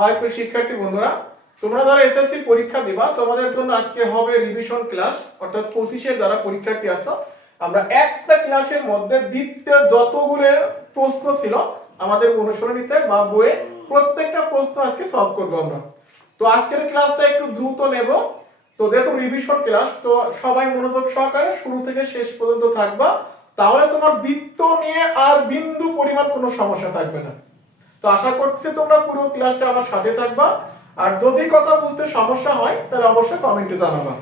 হয় শিক্ষার্থী বন্ধুরা, তোমরা যারা এসএসসি পরীক্ষা দিবা তোমাদের জন্য আজকে হবে রিভিশন ক্লাস, অর্থাৎ 25-এর যারা পরীক্ষার্থী আছো আমরা একটা ক্লাসের মধ্যে দ্বিতীয় যতগুলো প্রশ্ন ছিল আমাদের অনুসরণীতে বা বইয়ে প্রত্যেকটা প্রশ্ন আজকে সলভ করব আমরা। তো আজকের ক্লাসটা একটু দ্রুত নেব। তো যেহেতু রিভিশন ক্লাস, তো সবাই মনোযোগ সহকারে শুরু থেকে শেষ পর্যন্ত থাকবা, তাহলে তোমার বৃত্ত নিয়ে আর বিন্দু পরিমাণ কোনো সমস্যা থাকবে না। তো আশা করছি তোমরা পুরো ক্লাসটা আমার সাথে থাকবা, আর যদি কথা বুঝতে সমস্যা হয় তাহলে অবশ্যই কমেন্টে জানাবা।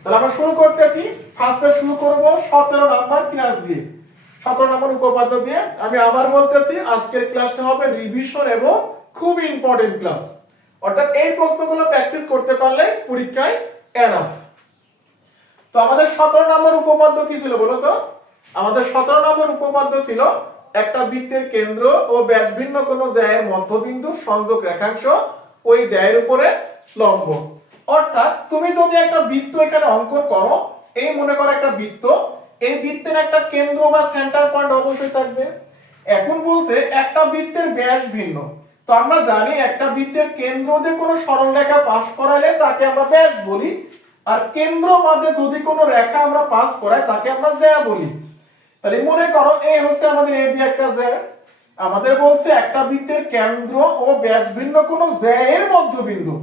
তাহলে আমরা শুরু করতেছি। ফার্স্টে শুরু করব 17 নাম্বার ক্লাস দিয়ে, 17 নম্বর উপপাদ্য দিয়ে। আমি আবার বলতেছি আজকের ক্লাসটা হবে রিভিশন এবং খুব ইম্পর্টেন্ট ক্লাস, অর্থাৎ এই প্রশ্নগুলো প্র্যাকটিস করতে পারলে পরীক্ষায় এনাফ। তো আমাদের 17 নম্বর উপপাদ্য কি ছিল বলো তো? আমাদের 17 নম্বর উপপাদ্য ছিল একটা বৃত্তের কেন্দ্র ও ব্যাসভিন্ন কোন জ্যায়ের মধ্যবিন্দু সংযোগ রেখাংশ ওই জ্যায়ের উপরে লম্ব। অর্থাৎ তুমি যদি একটা বৃত্ত এখানে অঙ্কন করো, এই মনে করো একটা বৃত্ত, এই বৃত্তের একটা কেন্দ্র বা সেন্টার পয়েন্ট অবশ্যই থাকবে। এখন বলছে একটা বৃত্তের ব্যাস ভিন্ন, তো আমরা জানি একটা বৃত্তের কেন্দ্র দিয়ে কোনো সরল রেখা পাস করালে তাকে আমরা ব্যাস বলি, আর কেন্দ্র মাঝে যদি কোনো রেখা আমরা পাস করাই তাকে আমরা জ্যা বলি। তাহলে মনে করো এই হচ্ছে আমাদের এবি একটা জ্যা। আমাদের বলছে একটা বৃত্তের কেন্দ্র ও ব্যাস ভিন্ন কোন জ্যা এর মধ্যবিন্দু,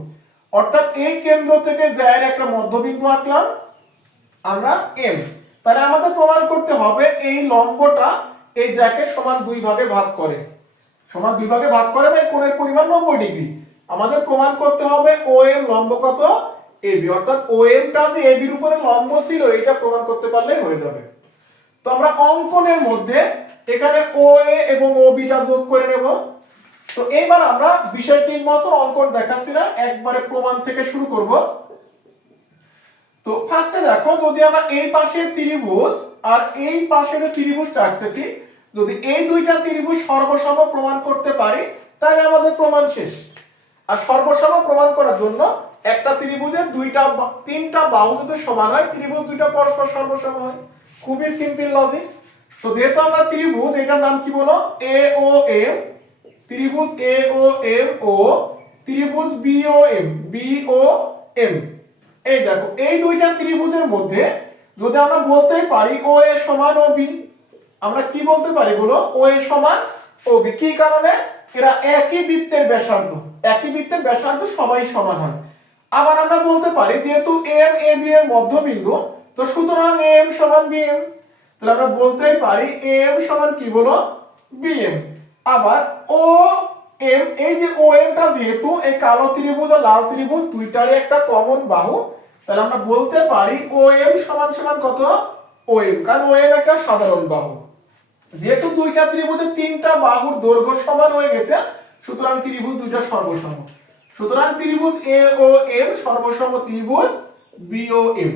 অর্থাৎ এই কেন্দ্র থেকে জ্যা এর একটা মধ্যবিন্দু আঁকলাম আমরা এম। তাহলে আমাদের প্রমাণ করতে হবে এই লম্বটা এই জ্যাকে সমান দুই ভাগে ভাগ করে, সমান দুই ভাগে ভাগ করে বা কোণের পরিমাণ 90 ডিগ্রি। আমাদের প্রমাণ করতে হবে ও এম লম্ব কত এবি, অর্থাৎ ও এমটা যে এবির উপরে লম্ব ছিল এটা প্রমাণ করতে পারলেই হয়ে যাবে। তো আমরা অঙ্কনের মধ্যে এখানে ও এ এবং ও বিটা যোগ করে নেব। তো এইবার আমরা বিশেষ 3 বছর অঙ্কন দেখাচ্ছি না, একবারে প্রমাণ থেকে শুরু করব। তো ফার্স্টে দেখো, যদি আমরা এই পাশের ত্রিভুজ আর এই পাশের ত্রিভুজটা আঁকতেছি, যদি এই দুইটা ত্রিভুজ সর্বসম প্রমাণ করতে পারি তাহলে আমাদের প্রমাণ শেষ। আর সর্বসম প্রমাণ করার জন্য একটা ত্রিভুজের তিনটা বাহু যদি সমান হয়, ত্রিভুজ দুইটা পরস্পর সর্বসম হয়। খুবই সিম্পল লজিক। তো যেহেতু আমরা ত্রিভুজ, এটার নাম কি বলো? এ ও এম, ত্রিভুজ এ ও এম ও ত্রিভুজ বি ও এম, বি ও এম। এই দেখো, এই দুইটা ত্রিভুজের মধ্যে যদি আমরা বলতে পারি ও এ সমান ও বি, আমরা কি বলতে পারি বলো? ও এ সমান ও বি। কি কারণে? এরা একই বৃত্তের ব্যাসার্ধ, একই বৃত্তের ব্যাসার্ধ সবাই সমান হয়। আবার আমরা বলতে পারি যেহেতু এম এ বি এর মধ্যবিন্দু, তো সুতরাং এম সমান বি এম। তাহলে আমরা বলতেই পারি এম সমান কি বলো? B M. আবার ও এম, এই যে ও এমটা যেহেতু এই কালো ত্রিভুজ আর লাল ত্রিভুজ দুইটারই একটা কমন বাহু, তাহলে আমরা বলতে পারি ও এম সমান সমান কত? ও এম, কারণ ও এম একটা সাধারণ বাহু। যেহেতু দুইটা ত্রিভুজের তিনটা বাহুর দৈর্ঘ্য সমান হয়ে গেছে, সুতরাং ত্রিভুজ দুইটা সর্বসম। সুতরাং ত্রিভুজ এ ও এম সর্বসম ত্রিভুজ বি ও এম।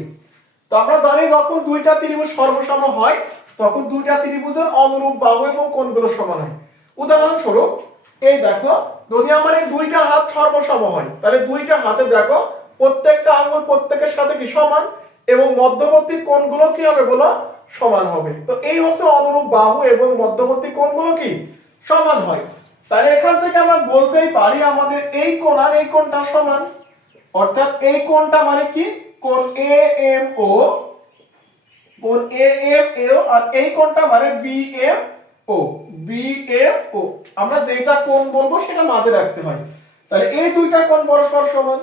তো আমরা জানি যখন দুইটা ত্রিভুজ সর্বসম হয় তখন দুইটা ত্রিভুজের অনুরূপ বাহু এবং কোণগুলো সমান হয়। উদাহরণস্বরূপ এই দেখো, যদি আমার এই দুইটা হাত সর্বসম হয় তাহলে দুইটা হাতে দেখো প্রত্যেকটা আঙ্গুল প্রত্যেকের সাথে কি সমান, এবং মধ্যবর্তী কোণগুলো কি হবে বলো? সমান হবে। তো এই হচ্ছে অনুরূপ বাহু এবং মধ্যবর্তী কোণগুলো কি সমান হয়। তাহলে এখান থেকে আমরা বলতেই পারি আমাদের এই কোণ আর এই কোণটা সমান, অর্থাৎ এই কোণটা মানে কি? কোণ এ এম ও, কোণ এ এম ও, আর এই কোণটা মানে B M O, B M O. আমরা যেটা কোণ বলবো সেটা মাঝে রাখতে হয়। তাহলে এই দুইটা কোণ পরস্পর সমান।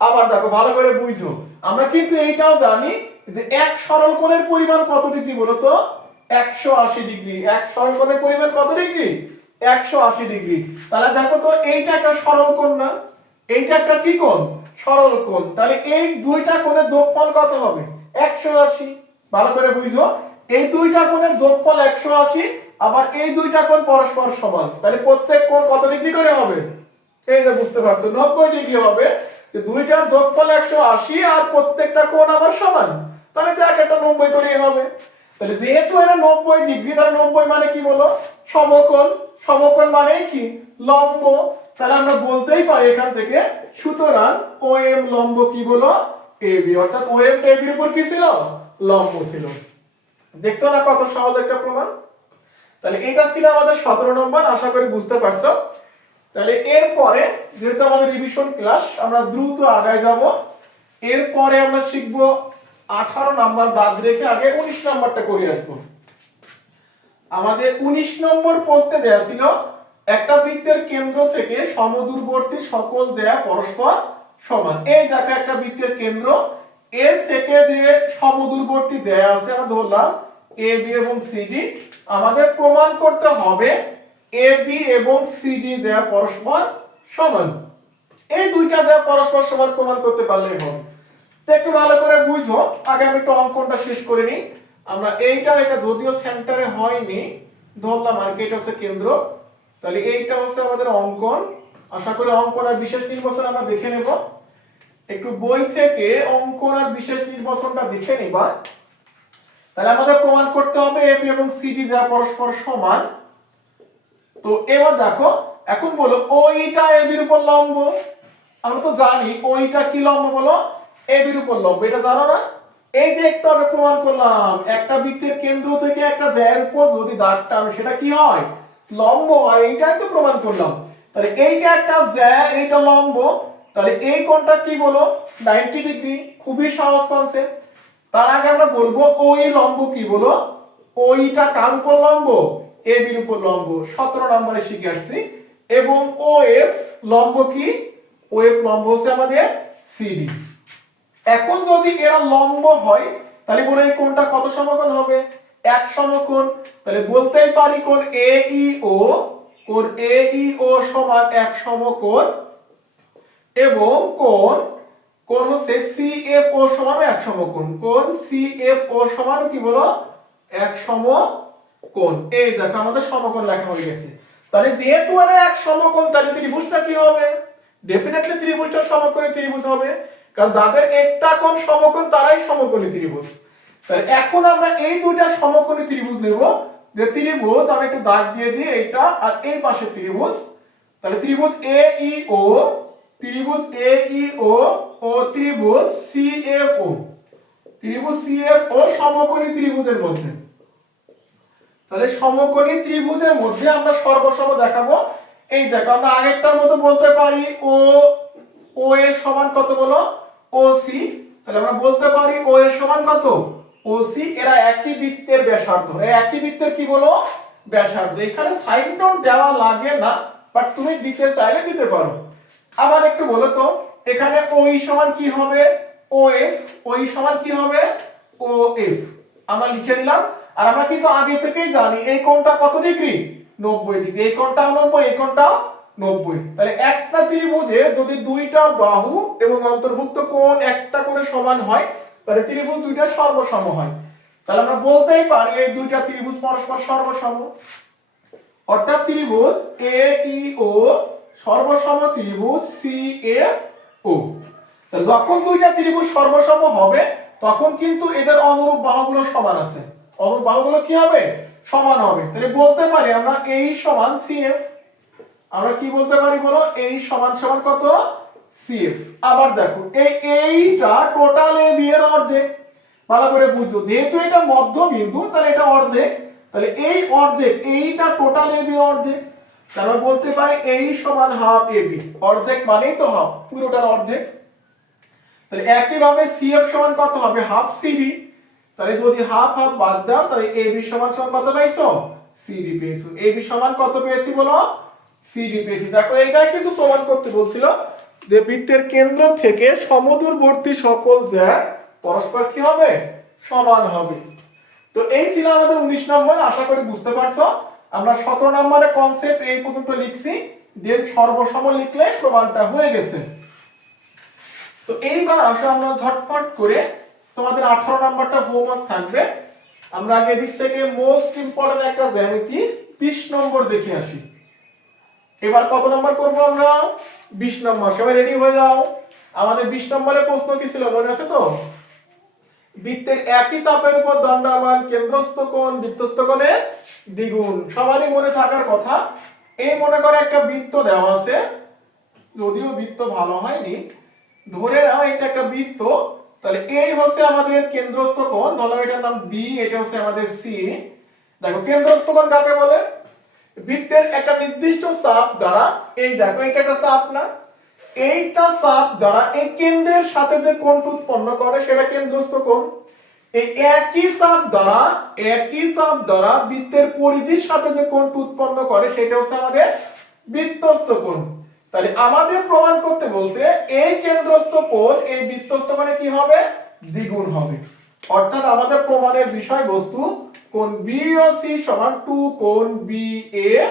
আবার দেখো ভালো করে বুঝো, আমরা কিন্তু এইটাও জানি যে এক সরল কোণের পরিমাণ কত ডিগ্রি বলো তো? 180 ডিগ্রি। এক সরল কোণের পরিমাণ কত ডিগ্রি? 180 ডিগ্রি। তাহলে দেখো তো এইটা একটা সরল কোণ না? এইটা একটা কি কোণ? সরল কোণ। তাহলে এই দুইটা কোণের যোগফল কত হবে? 180। ভালো করে বুঝো, এই দুইটা কোণের যোগফল 180, আবার এই দুইটা কোণ পরস্পর সমান, তাহলে প্রত্যেক কোণ কত ডিগ্রি করে হবে? এই যে বুঝতে পারছো, 90 ডিগ্রি হবে। যে দুইটার যোগফল 180 আর প্রত্যেকটা কোণ আবার সমান, তাহলে তো একটা 90 করেই হবে। তাহলে যেহেতু এটা 90 ডিগ্রি, তাহলে 90 মানে কি বলো? সমকোণ। সমকোণ মানে কি? লম্ব। তাহলে আমরা বলতেই পারি এখান থেকে, সুতরাং ও এম লম্ব কি বলো? এবি, অর্থাৎ ও এম এবির উপর কি ছিল? লম্ব ছিল। দেখছো না কত সহজ একটা প্রমাণ? তাহলে এটা ছিল আমাদের 17 নম্বর, আশা করি বুঝতে পারছো। তাহলে এরপরে যেহেতু আমাদের রিভিশন ক্লাস আমরা দ্রুত আগায় যাব। এরপরে আমরা শিখবো 18 নাম্বার বাদ রেখে আগে 19 নাম্বারটা করে আসবো। আমাদের 19 নম্বর প্রশ্নে দেয়া ছিল একটা বৃত্তের কেন্দ্র থেকে সমদূরবর্তী সকল দেয়া পরস্পর সমান। এই দেখো একটা বৃত্তের কেন্দ্র, এর থেকে যে সমদূরবর্তী দেয়া আছে আমরা ধরলাম এ বি এবং সিডি। আমাদের প্রমাণ করতে হবে এ বি এবং সিডি দেয়া পরস্পর সমান। এই দুইটা দেয়া পরস্পর সমান প্রমাণ করতে পারলেই হবে। তো একটু ভালো করে বুঝো, আগে আমি একটু অঙ্কনটা শেষ করে নিই। আমরা এইটা এটা যদিও সেন্টারে হয়নি ধরলাম আর কি, এটা হচ্ছে কেন্দ্র। তাহলে এইটা হচ্ছে আমাদের অঙ্কন। আশা করি অঙ্কন আর বিশেষ নির্বাচন আমরা দেখে নেব। একটু বই থেকে অঙ্কন আর বিশেষ নির্বাচনটা দেখে নিবা। তাহলে আমাদের প্রমাণ করতে হবে এবি এবং সিডি যা পরস্পর সমান। তো এবার দেখো, এখন বলো ওইটা এবির উপর লম্ব। আমরা তো জানি ওইটা কি লম্ব, বলো এবির উপর লম্ব, এটা জানো না? এই যে একটু আগে প্রমাণ করলাম একটা বৃত্তের কেন্দ্র থেকে একটা জ্যার উপর যদি দাগ টানো সেটা কি হয়? লম্ব হয়। এইটাই তো প্রমাণ করলাম। তাহলে এইটা একটা জ্যা, এইটা লম্ব, তাহলে এই কোণটা কি বলো? 90 ডিগ্রি। খুবই সহজ কনসেপ্ট। তার আগে আমরা বলবো ওই লম্ব কি বলো? ওইটা কার উপর লম্ব? এবির উপর লম্ব। 17 নম্বরে শিখে আসছি। এবং ও এফ লম্ব কি? ও এফ লম্ব হচ্ছে আমাদের সিডি। এখন যদি এরা লম্ব হয় তাহলে বলে এই কোণটা কত সমকোণ হবে? এক সমকোণ। তাহলে বলতেই পারি কোণ এ ই ও, কোণ এ ই ও সমান এক সমকোণ, এবং কোণ কোণ হচ্ছে সি এফ ও সমান এক সমকোণ। কোণ সি এফ ও সমান কি বলো? এক সমকোণ। এই দেখো আমাদের সমকোণ লেখা হয়ে গেছে। তাহলে যেহেতু এরা এক সমকোণ তাহলে ত্রিভুজটা কি হবে? ডেফিনেটলি ত্রিভুজটা সমকোণী ত্রিভুজ হবে, কারণ যাদের একটা কোণ সমকোণ তারাই সমকোণী ত্রিভুজ। তাহলে এখন আমরা এই দুইটা সমকোণী ত্রিভুজ নেব। যে ত্রিভুজ আমি একটু দাগ দিয়ে দিই, এটা আর এই পাশে ত্রিভুজ। তাহলে ত্রিভুজ এ ই ও, ত্রিভুজ এ ই ও ও ত্রিভুজ সি এফ ও। ত্রিভুজ সি এফ ও সমকোণী ত্রিভুজের মধ্যে। তাহলে সমকোণী ত্রিভুজের মধ্যে আমরা সর্বসম দেখাবো। এই দেখো আমরা আগেরটার মতো বলতে পারি ও ও এর সমান কত বলো? ও সি। তাহলে আমরা বলতে পারি ও এর সমান কত? ও সি। এরা একই বৃত্তের ব্যাসার্ধ। এই একই বৃত্তের কি বলো? ব্যাসার্ধ। এখানে সাইড নোট দেওয়া লাগে না, বাট তুমি দিতে চাইলে দিতে পারো। আবার একটু বলো তো, এখানে ওই সমান কি হবে? ও এফ। ওই সমান কি হবে? ও এফ। আমরা লিখে দিলাম। আর আমরা কিন্তু আগে থেকেই জানি এই কোণটা কত ডিগ্রি? 90 ডিগ্রি। এই কোণটাও 90, এই কোণটাও 90। তাহলে একটা ত্রিভুজে যদি দুইটা বাহু এবং অন্তর্ভুক্ত কোণ একটা করে সমান হয় তাহলে ত্রিভুজ দুইটা সর্বসম হয়। তাহলে আমরা বলতেই পারি এই দুইটা ত্রিভুজ পরস্পর সর্বসম। অর্থাৎ ত্রিভুজ এ ই ও সর্বসম ত্রিভুজ সি এফ ও। তাহলে যখন দুইটা ত্রিভুজ সর্বসম হবে তখন কিন্তু এদের অনুরূপ বাহুগুলো সমান আছে। অনুরূপ বাহুগুলো কি হবে? সমান হবে। তাহলে বলতে পারি আমরা এই সমান সিএফ। আমরা কি বলতে পারি বলো? এই সমান সমান কত? সিএফ। আবার দেখো এইটা টোটাল এ বি এর অর্ধেক। ভালো করে বুঝো, যেহেতু এটা মধ্যবিন্দু তাহলে এটা অর্ধেক। তাহলে এই অর্ধেক, এইটা টোটাল এ বি অর্ধেক। তাহলে বলতে পারি এই সমান হাফ এ বি। অর্ধেক মানেই তো হাফ, পুরোটার অর্ধেক। তাহলে একইভাবে সিএফ সমান কত হবে? Half CD. তাহলে যদি হাফ হাফ বাদ দাও তাহলে এ বি সমান সমান কত পাইছো? সিডি পেয়েছো। এ বি সমান কত পেয়েছি বলো? সিডি পেয়েছি। দেখো এইটাই কিন্তু প্রমাণ করতে বলছিল যে বৃত্তের কেন্দ্র থেকে সমদূরবর্তী সকল জ্যা পরস্পর কি হবে? সমান হবে। তো এই ছিল আমাদের 19 নম্বর। আশা করি বুঝতে পারছো। আমরা 17 নম্বরে কনসেপ্ট এই পর্যন্ত লিখছি, দেন সর্বসম লিখলে প্রমাণটা হয়ে গেছে। তো এইবার আসো আমরা ঝটপট করে তোমাদের 18 নম্বরটা হোমওয়ার্ক থাকবে। আমরা আগে দিক থেকে মোস্ট ইম্পর্টেন্ট একটা জ্যামিতি 20 নম্বর দেখে আসি। এবার কত নম্বর করব আমরা? 20 নম্বর। সবাই রেডি হয়ে যাও। আমাদের 20 নম্বরের প্রশ্ন কি ছিল মনে আছে তো? বৃত্তের একই চাপের উপর দণ্ডায়মান কেন্দ্রস্থ কোণ বৃত্তস্থ কোণের দ্বিগুণ। সবারই মনে থাকার কথা। এই মনে করে একটা বৃত্ত দেওয়া আছে, যদিও বৃত্ত ভালো হয়নি, ধরে নাও এটা একটা বৃত্ত। তাহলে এই হচ্ছে আমাদের কেন্দ্রস্থ কোণ, ধরো এটার নাম বি, এটা হচ্ছে আমাদের সি। দেখো কেন্দ্রস্থ কোণ কাকে বলে? বৃত্তের একটা নির্দিষ্ট চাপ দ্বারা, এই দেখো এটা একটা চাপ না, এইটা চাপ দ্বারা এই কেন্দ্রের সাথে যে কোণটা উৎপন্ন করে সেটা কেন্দ্রস্থ কোণ। এই একই চাপ দ্বারা বৃত্তের পরিধির সাথে যে কোণটা উৎপন্ন করে সেটা হচ্ছে আমাদের বৃত্তস্থ কোণ। তাহলে আমাদের প্রমাণ করতে বলছে এই কেন্দ্রস্থ কোণ এই বৃত্তস্থ কোণে কি হবে, দ্বিগুণ হবে। অর্থাৎ আমাদের প্রমাণের বিষয়বস্তু কোণ BOC সমান 2 কোণ BAC।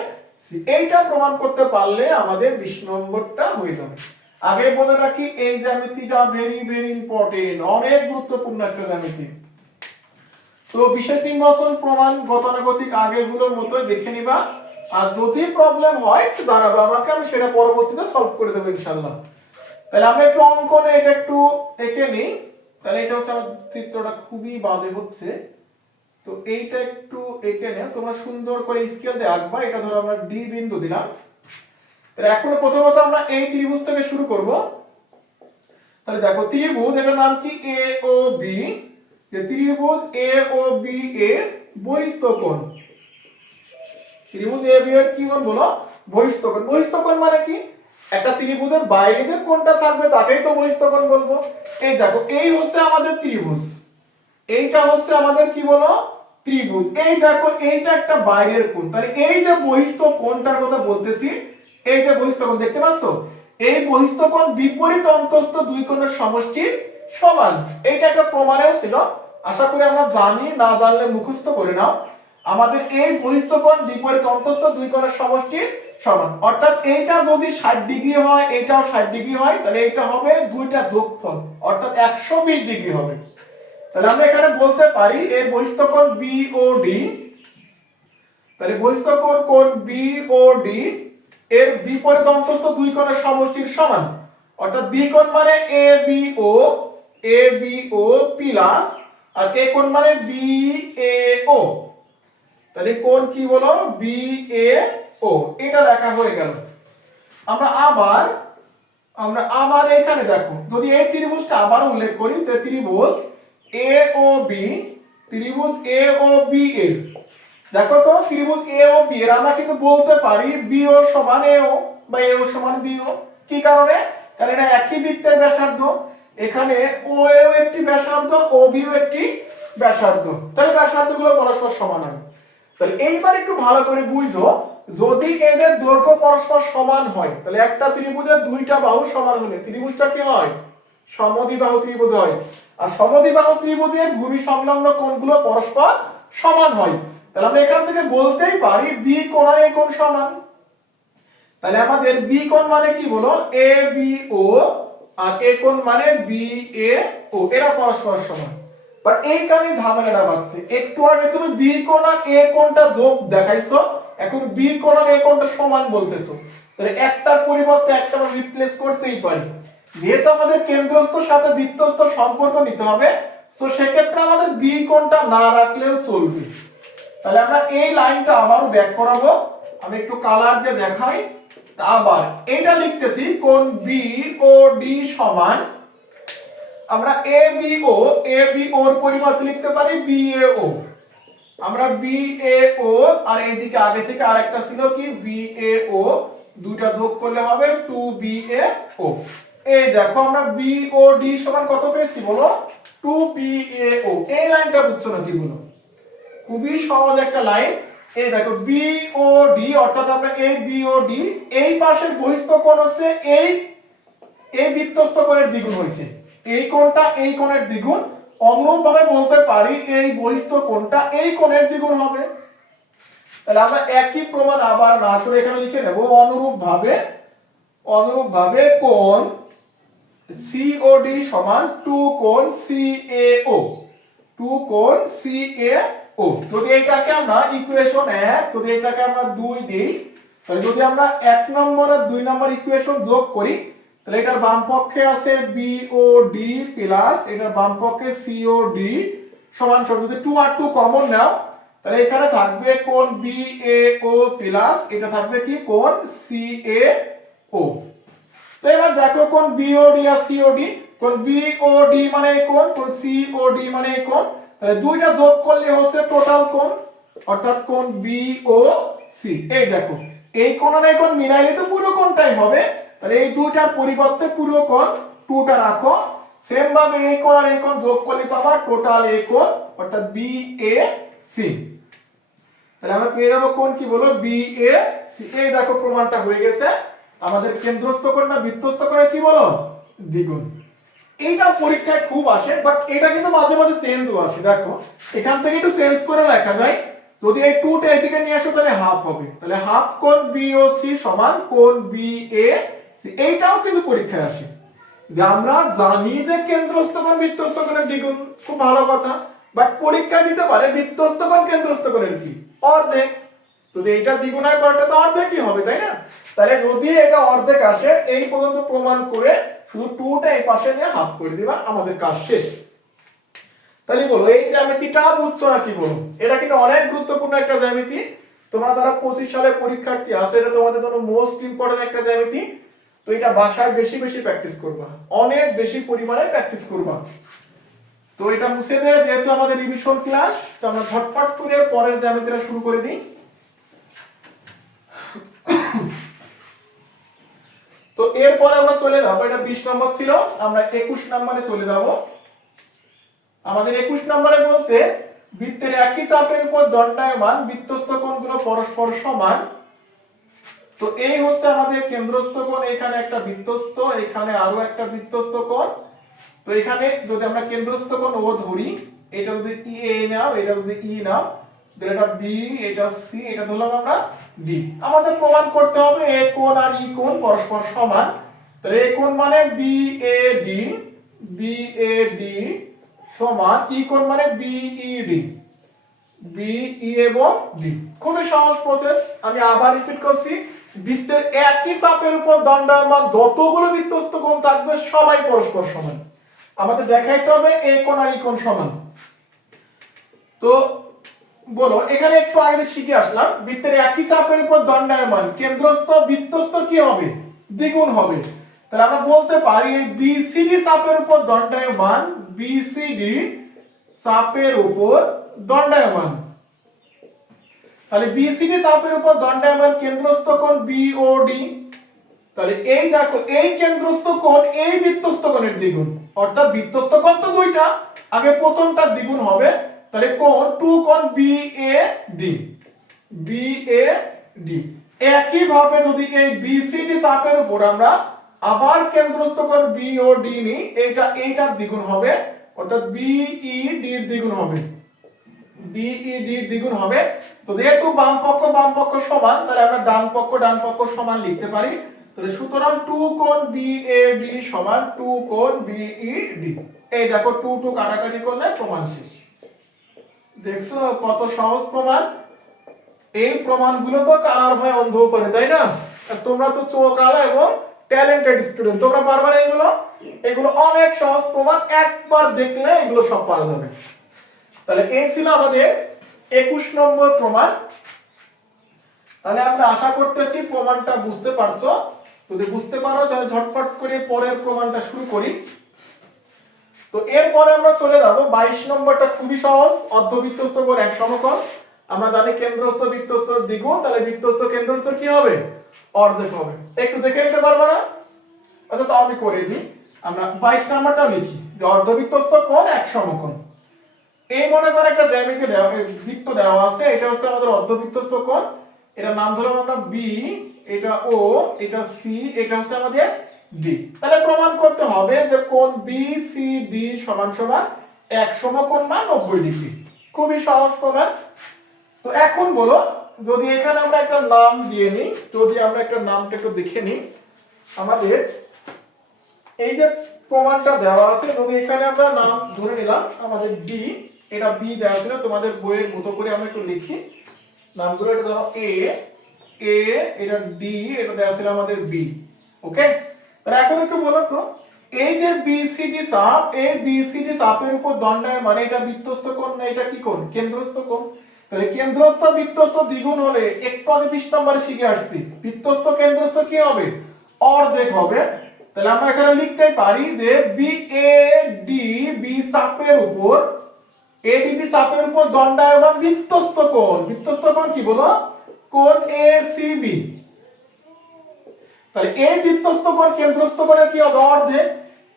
এইটা প্রমাণ করতে পারলে আমাদের 20 নম্বরটা হয়ে যাবে। আগে বলে রাখি এই জ্যামিতিটা ভেরি ভেরি ইম্পর্টেন্ট, অনেক গুরুত্বপূর্ণ একটা জ্যামিতি। তো বিশেষ নির্বাচন প্রমাণ গতানুগতিক আগেরগুলোর মতোই দেখে নিবা, আর যদি প্রবলেম হয় একটু জানাবো আমাকে, আমি সেটা পরবর্তীতে সলভ করে দেবো ইনশাআল্লাহ। তাহলে আমরা একটু অঙ্কনে এটা একটু এঁকে নিই। তাহলে এটা হচ্ছে আমার চিত্রটা খুবই বাজে হচ্ছে, তো এইটা একটু এঁকে নে, তোমরা সুন্দর করে স্কেল দিয়ে আঁকবা। এটা ধরো আমরা ডি বিন্দু দিলাম। তাহলে এখন প্রথমত আমরা এই ত্রিভুজ থেকে শুরু করব। তাহলে দেখো ত্রিভুজ, এটার নাম কি এ ও বি। যে ত্রিভুজ এ ও বি এর বহিস্থ কোণ, ত্রিভুজ এ বি এর কি কোণ বলো, বহিস্থ কোণ। বহিস্থ কোণ মানে কি, একটা ত্রিভুজের বাইরে যে কোণটা থাকবে তাকেই তো বহিস্থ কোণ বলবো। এই দেখো এই হচ্ছে আমাদের ত্রিভুজ, এইটা হচ্ছে আমাদের কি বলো, ত্রিভুজ। এই দেখো এইটা একটা বাইরের কোণ, তাহলে এই যে বহিস্থ কোণটার কথা বলতেছি, এই যে বহিস্থ কোণ দেখতে পাচ্ছ, এই বহিস্থ কোণ বিপরীত অন্তস্থ দুই কোণের সমষ্টি সমান। এইটা একটা প্রমাণেও ছিল, আশা করি আমরা জানি, না জানলে মুখস্থ করে নাও। আমাদের এই বহিস্থ কোণ বিপরীত অন্তস্থ দুই কোণের সমষ্টি সমান, অর্থাৎ এইটা যদি 60 ডিগ্রি হয়, এইটাও 60 ডিগ্রি হয়, তাহলে এইটা হবে দুইটা যোগফল, অর্থাৎ 120 ডিগ্রি হবে। তাহলে আমরা এখানে বলতে পারি এর বহিস্থ কোণ BOD, তাহলে বহিস্থ কোণ BOD এর বিপরীত অন্তস্থ দুই কোণের সমষ্টির সমান, অর্থাৎ বি কোণ মানে ABO প্লাস আর এ কোণ মানে BAO। তাহলে কোণ কি বলো, BAO, এটা লেখা হয়ে গেল। আমরা আবার এখানে দেখো, যদি এই ত্রিভুজটা আবার উল্লেখ করি, তো ত্রিভুজ AOB, ত্রিভুজ AOB এর দেখো তো ত্রিভুজ AOB এর আমরা কিন্তু বলতে পারি BO সমান AO বা AO সমান BO। কি কারণে, কারণ এটা একই বৃত্তের ব্যাসার্ধ, এখানে OA একটি ব্যাসার্ধ, OB একটি ব্যাসার্ধ, তাহলে ব্যাসার্ধগুলো পরস্পর সমান হবে। তাহলে এইবার একটু ভালো করে বুঝো, যদি এদের দৈর্ঘ্য পরস্পর সমান হয়, তাহলে একটা ত্রিভুজের দুইটা বাহু সমান হলে ত্রিভুজটা কি হয়, সমদ্বিবাহু ত্রিভুজ হয়। আর সমদ্বিবাহু ত্রিভুজের ভূমি সংলগ্ন কোণগুলো পরস্পর সমান হয়। তাহলে আমরা এখান থেকে বলতেই পারি বি কোণ আর এ কোণ সমান। তাহলে আমাদের বি কোণ মানে কি বলো, ABO, আর এ কোণ মানে BAO, এরা পরস্পর সমান। বাট এইখানে ঝামেলাটা বাড়ছে, একটু আগে তুমি বি কোণ আর এ কোণটা যোগ দেখাইছো, এখন বি কোণ আর এ কোণটা সমান বলতেছো, তাহলে একটার পরিবর্তে একটা আমরা রিপ্লেস করতেই পারি। যেহেতু আমাদের কেন্দ্রস্থর সাথে বৃত্তস্থ সম্পর্ক নিতে হবে, তো সেক্ষেত্রে আমাদের বি কোণটা না রাখলেও চলবে। তাহলে আমরা এই লাইনটা আবারও ব্যাক করাবো, আমি একটু কালার দিয়ে দেখাই। আবার এটা লিখতেছি কোণ BOD সমান, আমরা ABO এর পরিবর্তে লিখতে পারি BAO। আমরা BAO আর এইদিকে আগে থেকে আরেকটা ছিল কি BAO, দুইটা যোগ করলে হবে 2BAO। এই দেখো আমরা BOD সমান কত পেয়েছি বলো, 2BAO। এই লাইনটা বুঝছো না কি বলো, খুবই সহজ একটা লাইন। এই দেখো BOD, অর্থাৎ আমরা এই BOD এই পাশের বহিস্থ কোণ হচ্ছে এই বৃত্তস্থ কোণের দ্বিগুণ হইছে, এই কোণটা এই কোণের দ্বিগুণ। অনুরূপভাবে বলতে পারি এই বহিস্থ কোণটা এই কোণের দ্বিগুণ হবে। তাহলে আমরা একই প্রমাণ আবার না করে এখানে লিখে নেব, অনুরূপভাবে কোণ COD সমান 2 কোণ CAO, 2 কোণ CAO। যদি এটাকে আমরা ইকুয়েশন 1, যদি এটাকে আমরা 2 দিই, তাহলে যদি আমরা 1 নম্বর আর 2 নম্বর ইকুয়েশন যোগ করি, তাহলে এটার বাম পক্ষে আছে BOD প্লাস এটার বাম পক্ষে COD সমান সমান, যদি 2 আর 2 কমন নাও, তাহলে এখানে থাকবে কোণ BAO প্লাস এটা থাকবে কি কোণ CAO। তো এবার দেখো কোণ BOD আর COD, কোণ BOD মানে এই কোণ COD মানে এই কোণ, তাহলে দুইটা যোগ করলে হচ্ছে টোটাল কোণ, অর্থাৎ কোণ BOC। সি। এই দেখো এই কোণ আর এই কোণ মিলাইলে তো পুরো কোণটাই হবে, তাহলে এই দুইটার পরিবর্তে পুরো কোণ 2টা রাখো। সেম ভাবে এই কোণ আর এই কোণ যোগ করলে পাবা টোটাল এ কোণ অর্থাৎ বি এ সি। তাহলে আমরা পেয়ে যাবো কোণ কি বলো বি এ সি। এই দেখো প্রমাণটা হয়ে গেছে। আমাদের কেন্দ্রস্থ কোণ না বৃত্তস্থ কোণের কি বলো দ্বিগুণ। এইটা পরীক্ষায় খুব আসে, বাট এটা কিন্তু মাঝে মাঝে চেঞ্জও আসে। দেখো এখান থেকে একটু চেঞ্জ করে লেখা যায়, যদি এই 2টা এদিকে নিয়ে আসো তাহলে হাফ হবে, তাহলে হাফ কোণ বি ও সি সমান কোণ বি এ সি। এইটাও কিন্তু পরীক্ষায় আসে যে আমরা জানি যে কেন্দ্রস্থ কোণ বৃত্তস্থ কোণের দ্বিগুণ, খুব ভালো কথা, বাট পরীক্ষা দিতে পারে বৃত্তস্থ কোণ কেন্দ্রস্থ কোণের কি অর্ধেক। যদি এইটা দ্বিগুণ হয় পরটা তো অর্ধেকই হবে, তাই না? তাহলে যদি এটা অর্ধেক আসে এই পর্যন্ত প্রমাণ করে শুধু 2টা এই পাশে নিয়ে হাফ করে দিবা, আমাদের কাজ শেষ। তাহলে বলো এই জ্যামিতিটা বুঝছো না কি বলো? এটা কিন্তু অনেক গুরুত্বপূর্ণ একটা জ্যামিতি। তোমরা যারা 25 সালে পরীক্ষার্থী আছে, এটা তোমাদের জন্য মোস্ট ইম্পর্টেন্ট একটা জ্যামিতি। তো এটা বাসায় বেশি বেশি প্র্যাকটিস করবা, অনেক বেশি পরিমাণে প্র্যাকটিস করবা। তো এটা মুছে দেয় যেহেতু আমাদের রিভিশন ক্লাস, তো আমরা ঝটপট করে পরের জ্যামিতিটা শুরু করে দিই। তো এরপরে আমরা চলে যাবো, এটা 20 নম্বর ছিল, আমরা 21 নম্বরে চলে যাব। আমাদের 21 নম্বরে বলছে বৃত্তের একই চাপের উপর দণ্ডায়মান বৃত্তস্থ কোণগুলো পরস্পর সমান। তো এই হচ্ছে আমাদের কেন্দ্রস্থ কোণ, এখানে একটা বৃত্তস্থ, এখানে আরো একটা বৃত্তস্থ কোণ। তো এখানে যদি আমরা কেন্দ্রস্থ কোণ ও ধরি, এটা যদি ই এ নাও, এটা যদি ই নাও, এটা বি, এটা সি, এটা ধরলাম আমরা ডি। আমাদের প্রমাণ করতে হবে এ কোণ আর ই কোণ পরস্পর সমান। তাহলে এ কোণ মানে B A D, B A D সমান ই কোণ মানে B E D, B E এবং ডি। খুবই সহজ প্রসেস। আমি আবার রিপিট করছি, বৃত্তের একই চাপের উপর দণ্ডায়মান যতগুলো বৃত্তস্থ কোণ থাকবে সবাই পরস্পর সমান। আমাদের দেখাইতে হবে এ কোণ আর ই কোণ সমান। তো বলো এখানে একটু আগে শিখে আসলাম বৃত্তের একই চাপের উপর দণ্ডায়মান কেন্দ্রস্থ বৃত্তস্থ কি হবে দ্বিগুণ হবে। তাহলে আমরা বলতে পারি এই বিসিডি চাপের উপর দণ্ডায়মান, বিসিডি চাপের উপর দণ্ডায়মান। তাহলে বিসিডি চাপের উপর দণ্ডায়মান কেন্দ্রস্থ কোণ বিওডি। তাহলে এই দেখো এই কেন্দ্রস্থ কোণ এই বৃত্তস্থ কোণের দ্বিগুণ, অর্থাৎ বৃত্তস্থ কোণ তো দুইটা, আগে প্রথমটা দ্বিগুণ হবে। তাহলে কোণ 2 কোণ বিএডি, বিএডি। একই ভাবে যদি এই বিসিডি চাপের উপর আমরা আবার কেন্দ্রস্থ কোণ বিওডি নিই, এইটার দ্বিগুণ হবে, অর্থাৎ বিইডি এর দ্বিগুণ হবে, বিইডি এর দ্বিগুণ হবে। তো যেহেতু বাম পক্ষ সমান, তাহলে আমরা ডান পক্ষ সমান লিখতে পারি। তাহলে সুতরাং 2 কোণ বিএডি সমান 2 কোণ বিইডি। এই দেখো 2 2 কাটাকাটি করলে প্রমাণ শেষ। দেখছো কত সহজ প্রমাণ। এই প্রমাণগুলো তো কালার ভয় অন্ধ করে, তাই না? তোমরা তো চোখ আলো এবং ট্যালেন্টেড স্টুডেন্ট, তোমরা পারবে না এগুলো। এগুলো অনেক সহজ প্রমাণ, একবার দেখলে এগুলো সব পারা যাবে। তাহলে এই ছিল আমাদের 21 নম্বর প্রমাণ। তাহলে আমরা আশা করতেছি প্রমাণটা বুঝতে পারছো। যদি বুঝতে পারো তাহলে ঝটপট করে পরের প্রমাণটা শুরু করি। তো এরপরে আমরা চলে যাব 22 নম্বরটা, খুবই সহজ। অর্ধবৃত্তস্থ কোণ এক সমকোণ। আমরা জানি কেন্দ্রস্থ বৃত্তস্থ দ্বিগুণ, তাহলে বৃত্তস্থ কেন্দ্রস্থ কি হবে অর্ধেক হবে। একটু দেখে নিতে পারবো না? আচ্ছা তাও আমি করে দিই। আমরা 22 নম্বরটা লিখি যে অর্ধবৃত্তস্থ কোণ এক সমকোণ। এই মনে করে একটা জ্যামিতি দেওয়া, বৃত্ত দেওয়া আছে, এটা হচ্ছে আমাদের অর্ধবৃত্তস্থ কোণ। এটা নাম ধরলাম আমরা বি, এটা ও, এটা সি, এটা হচ্ছে আমাদের ডি। তাহলে প্রমাণ করতে হবে যে কোণ বিসিডি সমান সমান এক সমকোণ বা 90 ডিগ্রি। খুবই সহজ প্রমাণ। তো এখন বলো, যদি এখানে আমরা একটা নাম দিয়ে নিই, যদি আমরা একটা নামটা একটু দেখে নিই, আমাদের এই যে প্রমাণটা দেওয়া আছে, যদি এখানে আমরা নাম ধরে নিলাম আমাদের ডি, এটা বি দেওয়া ছিল, তোমাদের বইয়ের মতো করে আমরা একটু লিখি নামগুলো। এটা ধরো এ, এটা ডি, এটা দেওয়া ছিল আমাদের বি। ওকে, তাহলে এখন একটু বলো তো, এই যে বিসিডি চাপ, এই বিসিডি চাপের উপর দণ্ডায়মান মানে এটা বৃত্তস্থ কোণ না এটা কি কোণ কেন্দ্রস্থ কোণ। তাহলে কেন্দ্রস্থ বৃত্তস্থ দ্বিগুণ হলে একটু আগে 20 নম্বরে শিখে আসছি বৃত্তস্থ কেন্দ্রস্থ কি হবে অর্ধেক হবে। তাহলে আমরা এখানে লিখতে পারি যে বিএডি বি চাপের উপর, এডিবি চাপের উপর দণ্ডায়মান বৃত্তস্থ কোণ। বৃত্তস্থ কোণ কি বলো কোণ এসিবি, তাহলে এই বৃত্তস্থ কোণ কেন্দ্রস্থ কোণের কি হবে অর্ধেক।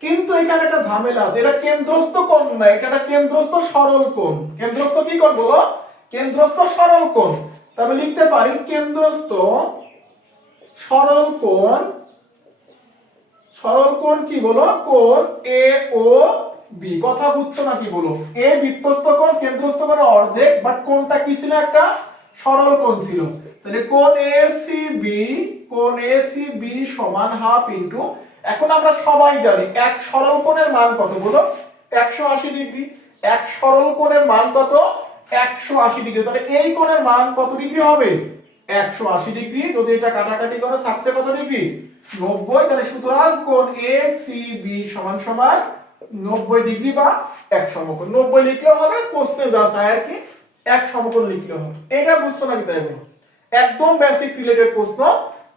কিন্তু এখানে একটা ঝামেলা আছে, এটা কেন্দ্রস্থ কোণ না, এটা একটা কেন্দ্রস্থ সরল কোণ। কেন্দ্রস্থ কি কোণ বলো? কেন্দ্রস্থ সরল কোণ। তবে লিখতে পারি কেন্দ্রস্থ সরল কোণ। সরল কোণ কি বলো? কোণ এ ও বি। কথা বুঝছো নাকি বলো? এ বৃত্তস্থ কোণ কেন্দ্রস্থ কোণের অর্ধেক, বাট কোণটা কি ছিল? একটা সরল কোণ ছিল। তাহলে কোণ এসিবি, কোণ এসিবি সমান হাফ ইনটু, এখন আমরা সবাই জানি এক সরল কোণের মান কত বলো? 180 ডিগ্রি। এক সরল কোণের মান কত? 180 ডিগ্রি। তাহলে এই কোণের মান কত ডিগ্রি হবে? 180 ডিগ্রি। যদি এটা কাটাকাটি করো থাকছে কত ডিগ্রি? 90। তাহলে সুতরাং কোণ এসিবি সমান সমান 90 ডিগ্রি বা এক সমকোণ। 90 লিখলেও হবে, প্রশ্নে যা চায় আর কি এক সমকোণ লিখলেও হবে। এটা বুঝছো নাকি তাই বলো? একদম বেসিক রিলেটেড প্রশ্ন,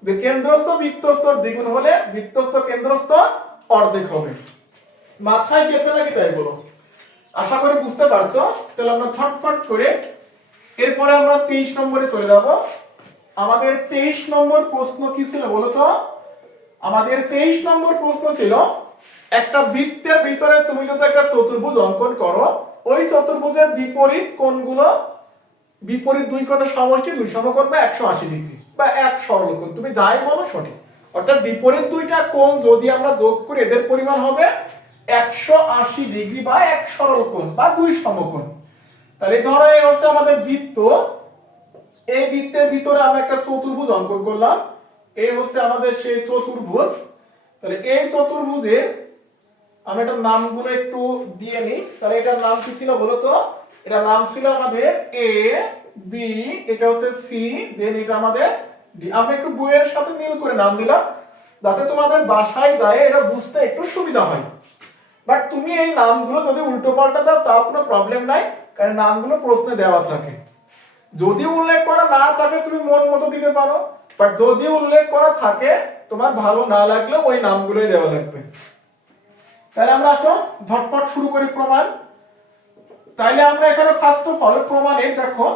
যে কেন্দ্রস্থ বৃত্তস্থর দ্বিগুণ হলে বৃত্তস্থ কেন্দ্রস্থ অর্ধেক হবে। মাথায় গেছে নাকি তাই বলো? আশা করি বুঝতে পারছো। তাহলে আমরা ছটফট করে এরপরে আমরা 23 নম্বরে চলে যাব। আমাদের 23 নম্বর প্রশ্ন কি ছিল বলো তো? আমাদের 23 নম্বর প্রশ্ন ছিল একটা বৃত্তের ভিতরে তুমি যদি একটা চতুর্ভুজ অঙ্কন করো, ওই চতুর্ভুজের বিপরীত কোণগুলো, বিপরীত দুই কোণের সমষ্টি দুই সমকোণ বা 180 ডিগ্রি বা এক সরল কোণ, তুমি যাই বলো সঠিক। অর্থাৎ বিপরীত দুইটা কোণ যদি আমরা যোগ করি এদের পরিমাণ হবে 180 ডিগ্রি বা এক সরল কোণ বা দুই সমকোণ। তাহলে ধরো এই হচ্ছে আমাদের বৃত্ত, এই বৃত্তের ভিতরে আমরা একটা চতুর্ভুজ অঙ্কন করলাম, এই হচ্ছে আমাদের সেই চতুর্ভুজ। তাহলে এই চতুর্ভুজে আমরা এটার নামগুলো একটু দিয়ে নিই। তাহলে এটার নাম কি ছিল বলো তো? এটার নাম ছিল আমাদের এ বি, এটা হচ্ছে সি, দেন এটা আমাদের ডি। আমরা একটু বইয়ের সাথে মিল করে নাম দিলাম যাতে তোমাদের বাসায় যায় এটা বুঝতে একটু সুবিধা হয়। বাট তুমি এই নামগুলো যদি উল্টো পাল্টা দাও তাও কোনো প্রবলেম নাই, কারণ নামগুলো প্রশ্নে দেওয়া থাকে। যদি উল্লেখ করা না থাকে তুমি মন মতো দিতে পারো, বাট যদি উল্লেখ করা থাকে তোমার ভালো না লাগলেও ওই নামগুলোই দেওয়া লাগবে। তাহলে আমরা আসো ঝটপট শুরু করি প্রমাণ। তাইলে আমরা এখানে ফার্স্ট অফ অল প্রমাণের দেখো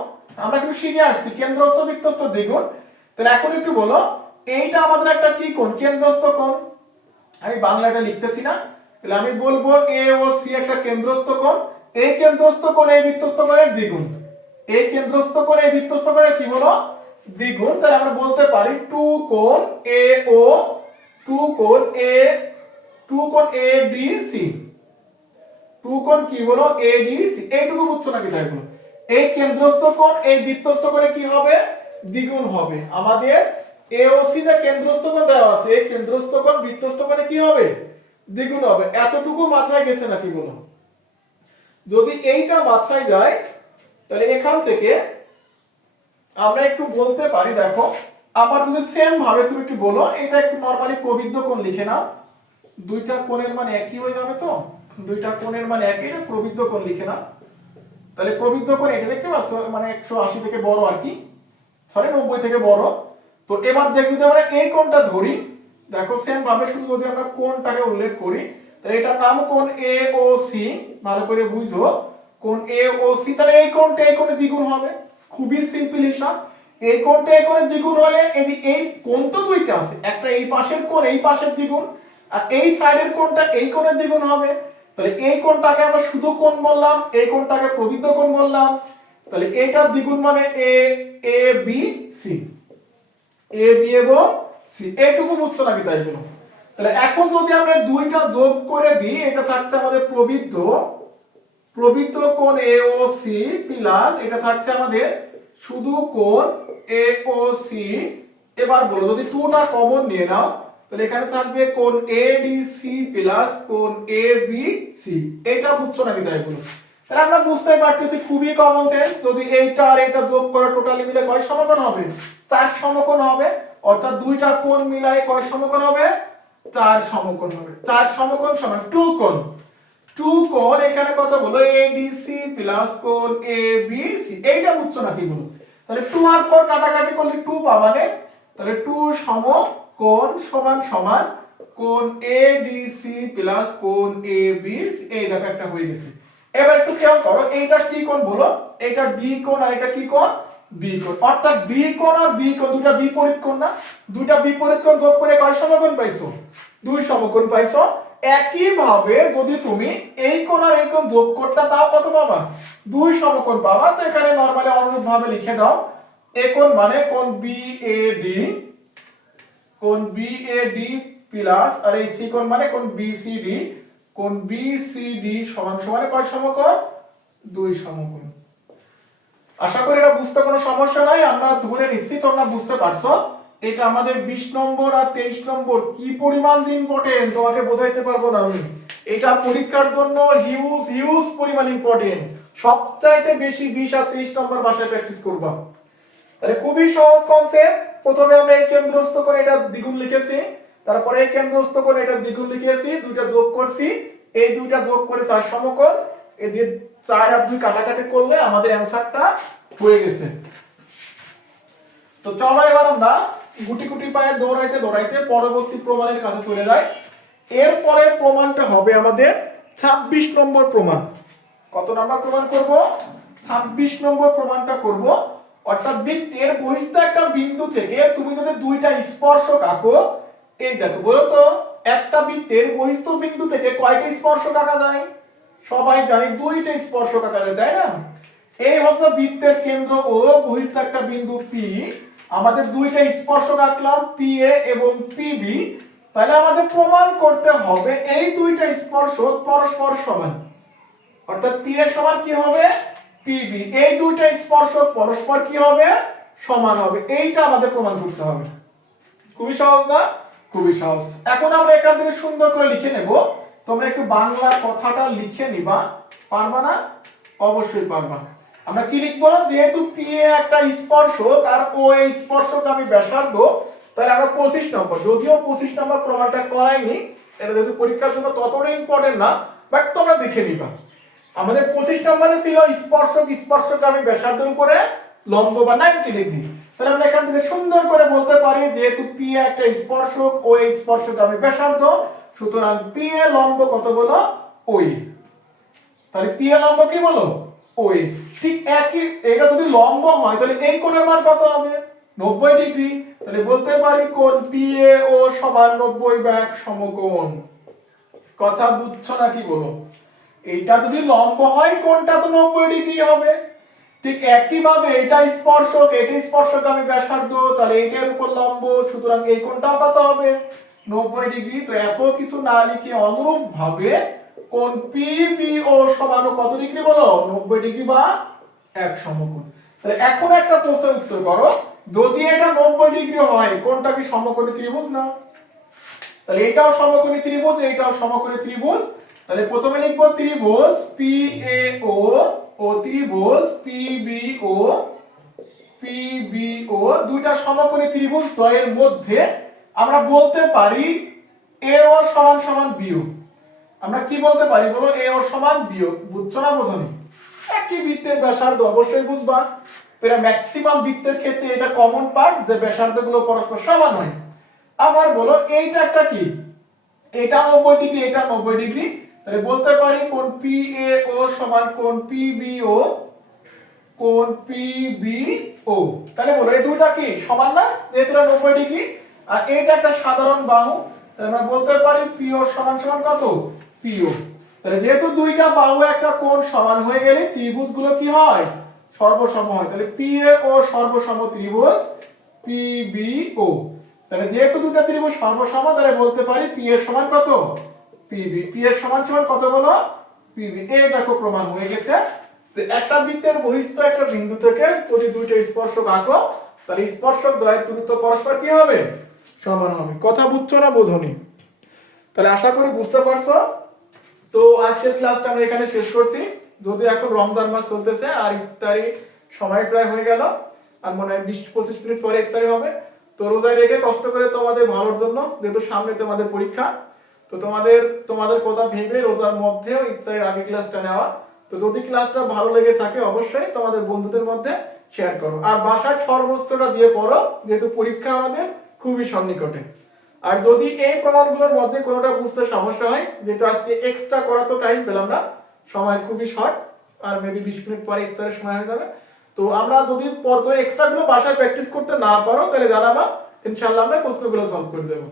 আমরা একটু শিখে আসছি কেন্দ্রস্থ বৃত্তস্থ দ্বিগুণ। তাহলে এখন একটু বলো এইটা আমাদের একটা কি কোণ? কেন্দ্রস্থ কোণ। আমি বাংলাটা লিখতেছি না, তাহলে আমি বলবো এ ও সি একটা কেন্দ্রস্থ কোণ। এই কেন্দ্রস্থ কোণ এই বৃত্তস্থ কোণের দ্বিগুণ। এই কেন্দ্রস্থ কোণ এই বৃত্তস্থ কোণের কি হলো? দ্বিগুণ। তাহলে আমরা বলতে পারি টু কোণ এ ও, টু কোণ এ, টু কোণ এ ডি সি। টু কোণ কি বলো? A D C. এইটুকু বুঝছো নাকি তাই বলো? এই কেন্দ্রস্থ কোণ এই বৃত্তস্থ কোণে কি হবে? দ্বিগুণ হবে। আমাদের এ ও সি তে কেন্দ্রস্থ কোণ দেওয়া আছে, এই কেন্দ্রস্থ কোণ বৃত্তস্থ কোণে কি হবে? দ্বিগুণ হবে। এতটুকু মাথায় গেছে নাকি বলো? যদি এইটা মাথায় যায় তাহলে এখান থেকে আমরা একটু বলতে পারি, দেখো আবার যদি সেম ভাবে তুমি একটু বলো, এটা একটু নরমালি প্রবৃদ্ধ কোণ লিখে নাও। দুইটা কোণের মান একই হয়ে যাবে তো, দুইটা কোণের মান একই, এটা প্রবৃদ্ধ কোণ লিখে নাও। তাহলে প্রবৃদ্ধ কোণ এটা দেখতে পাচ্ছ মানে 180 থেকে বড় আর কি, সরি 90 থেকে বড়। তো এবার দেখি যদি আমরা এই কোণটা ধরি, দেখো সেম ভাবে শুধু যদি আমরা কোণটাকে উল্লেখ করি, তাহলে এটার নাম কোণ এ ও সি। ভালো করে বুঝো কোণ এ ও সি। তাহলে এই কোণটা এই কোণে দ্বিগুণ হবে। খুবই সিম্পল হিসাব। এই কোণটা এই কোণে দ্বিগুণ হলে এই যে এই কোণ তো দুইটা আছে, একটা এই পাশের কোণ এই পাশের দ্বিগুণ, আর এই সাইডের কোণটা এই কোণের দ্বিগুণ হবে। তাহলে এই কোণটাকে আমরা শুধু কোণ বললাম, এই কোণটাকে প্রবৃদ্ধ কোণ বললাম। তাহলে এটার দ্বিগুণ মানে এ, A B C, A B এবং সি। এইটুকু বুঝছো নাকি তাই বলো? তাহলে এখন যদি আমরা দুইটা যোগ করে দিই, এটা থাকছে আমাদের প্রবৃদ্ধ, প্রবৃদ্ধ কোণ এ ও সি প্লাস এটা থাকছে আমাদের শুধু কোণ এ ও সি। এবার বলো যদি টুটা কমন নিয়ে নাও, তাহলে এখানে থাকবে কোণ এ ডি সি প্লাস কোণ এ বি সি। এটা বুঝছো নাকি তাই বলো? তাহলে আমরা বুঝতে পারতেছি খুবই কমন সেন্স। যদি এইটা আর এটা যোগ করে টোটালি মিলে কয় সমকোণ হবে? 4 সমকোণ হবে। অর্থাৎ দুইটা কোণ মিলায় কয় সমকোণ হবে? 4 সমকোণ হবে। 4 সমকোণ সমান টু কোণ। টু কোণ এখানে কত বলো? এ ডি সি প্লাস কোণ এ বি সি। এইটা বুঝছো নাকি বলো? তাহলে 2 আর 4 কাটাকাটি করলে 2 পাবানে, তাহলে 2 সমকোণ সমান সমান কোণ এ ডি সি প্লাস কোণ এ বি সি। এই দেখো একটা হয়ে গেছে। এবার একটু খেয়াল করো এইটা কি কোণ বলো? এটা ডি কোণ আর এটা কি কোণ? বি কোণ, অর্থাৎ বি কোণ আর বি কোণ দুটা বিপরীত কোণ না, দুটা বিপরীত কোণ যোগ করে কয় সমকোণ পাইছো? দুই সমকোণ পাইছো। একই ভাবে যদি তুমি এই কোণ আর এই কোণ যোগ করতে তাও কত পাবা? দুই সমকোণ পাবা। তো এখানে নরমালি অনুরূপ ভাবে লিখে দাও, এ কোণ মানে কোণ বিএডি, কোণ বিএডি প্লাস আর এই সি কোণ মানে কোণ বিসিডি, কোণ বিসিডি সমান সমান কয় সমকোণ? দুই সমকোণ। আশা করি এটা বুঝতে কোনো সমস্যা নাই। আমরা ধরে নিচ্ছি তোমরা বুঝতে পারছো। এটা আমাদের 20 নম্বর আর 23 নম্বর কি পরিমাণ ইম্পর্টেন্ট তোমাকে বোঝাইতে পারবো না আমি। এটা পরীক্ষার জন্য হিউজ হিউজ পরিমাণ ইম্পর্টেন্ট। সবচাইতে বেশি 20 আর 23 নম্বর ভাষায় প্র্যাকটিস করবা। তাহলে খুবই সহজ কনসেপ্ট। প্রথমে আমরা এই কেন্দ্রস্থ করে এটা দ্বিগুণ লিখেছি, তারপরে এই কেন্দ্রস্থ করে এটা দ্বিগুণ লিখেছি, দুইটা যোগ করছি, এই দুইটা যোগ করে 4 সমকোণ, এই দিয়ে 4 আর 2 কাটাকাটি করলে আমাদের অ্যানসারটা হয়ে গেছে। তো চলো এবার আমরা গুটি গুটি পায়ে দৌড়াইতে দৌড়াইতে পরবর্তী প্রমাণের কাছে চলে যাই। এরপরে প্রমাণটা হবে আমাদের 26 নম্বর প্রমাণ। কত নম্বর প্রমাণ করব? 26 নম্বর প্রমাণটা করব। অর্থাৎ বৃত্তের বহিস্থ একটা বিন্দু থেকে তুমি যদি দুইটা স্পর্শক আঁকো, এই দেখো বলো তো একটা বৃত্তের বহিস্থ বিন্দু থেকে কয়টা স্পর্শক আঁকা যায়? সবাই জানি দুইটা স্পর্শক আঁকা যায়, তাই না? এই হচ্ছে বৃত্তের কেন্দ্র ও বহিস্থ একটা বিন্দু পি। আমাদের দুইটা স্পর্শক আঁকলাম পি এ এবং পি বি। তাহলে আমাদের প্রমাণ করতে হবে এই দুইটা স্পর্শক পরস্পর সমান। অর্থাৎ পি এর সমান কি হবে? পিবি। এই দুইটা স্পর্শক পরস্পর কি হবে? সমান হবে। এইটা আমাদের প্রমাণ করতে হবে। খুবই সহজ না? খুবই সহজ। এখন আমরা এখান থেকে সুন্দর করে লিখে নেব। তোমরা একটু বাংলা কথাটা লিখে নিবা। পারবা না? অবশ্যই পারবা। আমরা কি লিখব? যেহেতু পি এ একটা স্পর্শক আর ও এই স্পর্শক আমি ব্যাসার্ধ, তাহলে আমরা 25 নম্বর, যদিও 25 নম্বর প্রমাণটা করাইনি, এটা যেহেতু পরীক্ষার জন্য ততটা ইম্পর্টেন্ট না, বাট তোমরা দেখে নিবা। আমাদের 25 নম্বরে ছিল স্পর্শক স্পর্শক আমি ব্যাসার্ধের উপরে লম্ব বা 90 ডিগ্রি। তাহলে আমরা এখান থেকে সুন্দর করে বলতে পারি যেহেতু পি এ একটা স্পর্শক ও এই স্পর্শক আমি ব্যাসার্ধ, সুতরাং পি এ লম্ব কত বলো? ওই। তাহলে পি এ লম্ব কি বলো? ওই। ঠিক একই, এটা যদি লম্ব হয় তাহলে এই কোণের মান কত হবে? 90 ডিগ্রি। তাহলে বলতে পারি কোণ পি এ ও সমান 90 বা এক সমকোণ। কথা বুঝছো নাকি বলো? এইটা যদি লম্ব হয় কোণটা তো 90 ডিগ্রি হবে। ঠিক একই ভাবে এটা স্পর্শক, এটা স্পর্শক আমি ব্যাসার্ধ, তাহলে এইটার উপর লম্ব, সুতরাং এই কোণটাও কত হবে? 90 ডিগ্রি। তো এত কিছু না লিখে অনুরূপ ভাবে কোণ পিবিও সমান কত ডিগ্রি বলো? 90 ডিগ্রি বা এক সমকোণ। তাহলে এখন একটা প্রশ্নের উত্তর করো, যদি এটা 90 ডিগ্রি হয় কোণটা কি সমকোণী ত্রিভুজ না? তাহলে এটাও সমকোণী ত্রিভুজ, এটাও সমকোণী ত্রিভুজ। তাহলে প্রথমে লিখব ত্রিভুজ PAO ও ত্রিভুজ PBO। PBO দুইটা সমকোণী ত্রিভুজ দ্বয়ের মধ্যে আমরা বলতে পারি AO সমান সমান BO। আমরা কি বলতে পারি বলো? AO সমান BO। বুঝছো না বোঝনি? একই বৃত্তের ব্যাসার্ধ অবশ্যই বুঝবা। এটা ম্যাক্সিমাম বৃত্তের ক্ষেত্রে এটা কমন পার্ট যে ব্যাসার্ধগুলো পরস্পর সমান হয়। আবার বলো এইটা একটা কি? এটা 90 ডিগ্রি, এটা 90 ডিগ্রি। তাহলে বলতে পারি কোণ PAO সমান কোণ PBO, কোণ PBO। তাহলে বলো এই দুটো কি সমান না? যেহেতু এটা 90 ডিগ্রি আর এটা একটা সাধারণ বাহু, তাহলে আমরা বলতে পারি PO সমান সমান কত? PO। তাহলে যেহেতু দুইটা বাহু একটা কোণ সমান হয়ে গেলে ত্রিভুজগুলো কি হয়? সর্বসম হয়। তাহলে PAO সর্বসম ত্রিভুজ PBO। তাহলে যেহেতু দুটো ত্রিভুজ সর্বসম, তাহলে বলতে পারি পি এর সমান কত? পিবি। পি এর সমান সমান কত বলো? পিবি। এই দেখো প্রমাণ হয়ে গেছে। তো একটা বৃত্তের বহিস্থ একটা বিন্দু থেকে যদি দুইটা স্পর্শক আঁকো, তাহলে স্পর্শক দ্বয়ের দূরত্ব পরস্পর কি হবে? সমান হবে। কথা বুঝছো না বোঝনি? তাহলে আশা করি বুঝতে পারছো। তো আজকের ক্লাসটা আমরা এখানে শেষ করছি। যদি এখন রমজান মাস চলতেছে আর ইফতারি সময় প্রায় হয়ে গেল, আর মনে হয় 20-25 মিনিট পরে ইফতারি হবে। তো রোজায় রেখে কষ্ট করে তোমাদের ভালোর জন্য, যেহেতু সামনে তোমাদের পরীক্ষা, তো তোমাদের কথা ভেবে রোজার মধ্যেও ইফতারের আগে ক্লাসটা নেওয়া। তো যদি ক্লাসটা ভালো লেগে থাকে অবশ্যই তোমাদের বন্ধুদের মধ্যে শেয়ার করো। আর বাসায় সর্বোচ্চটা দিয়ে পড়ো, যেহেতু পরীক্ষা আমাদের খুবই সন্নিকটে। আর যদি এই প্রমাণগুলোর মধ্যে কোনোটা বুঝতে সমস্যা হয়, যেহেতু আজকে এক্সট্রা করা তো টাইম পেলাম না, সময় খুবই শর্ট, আর মেবি 20 মিনিট পরে ইফতারের সময় হয়ে যাবে, তো তো আমরা যদি পর এক্সট্রা গুলো বাসায় প্র্যাকটিস করতে না পারো তাহলে জানাবা, ইনশাআল্লাহ আমরা প্রশ্নগুলো সলভ করে দেবো।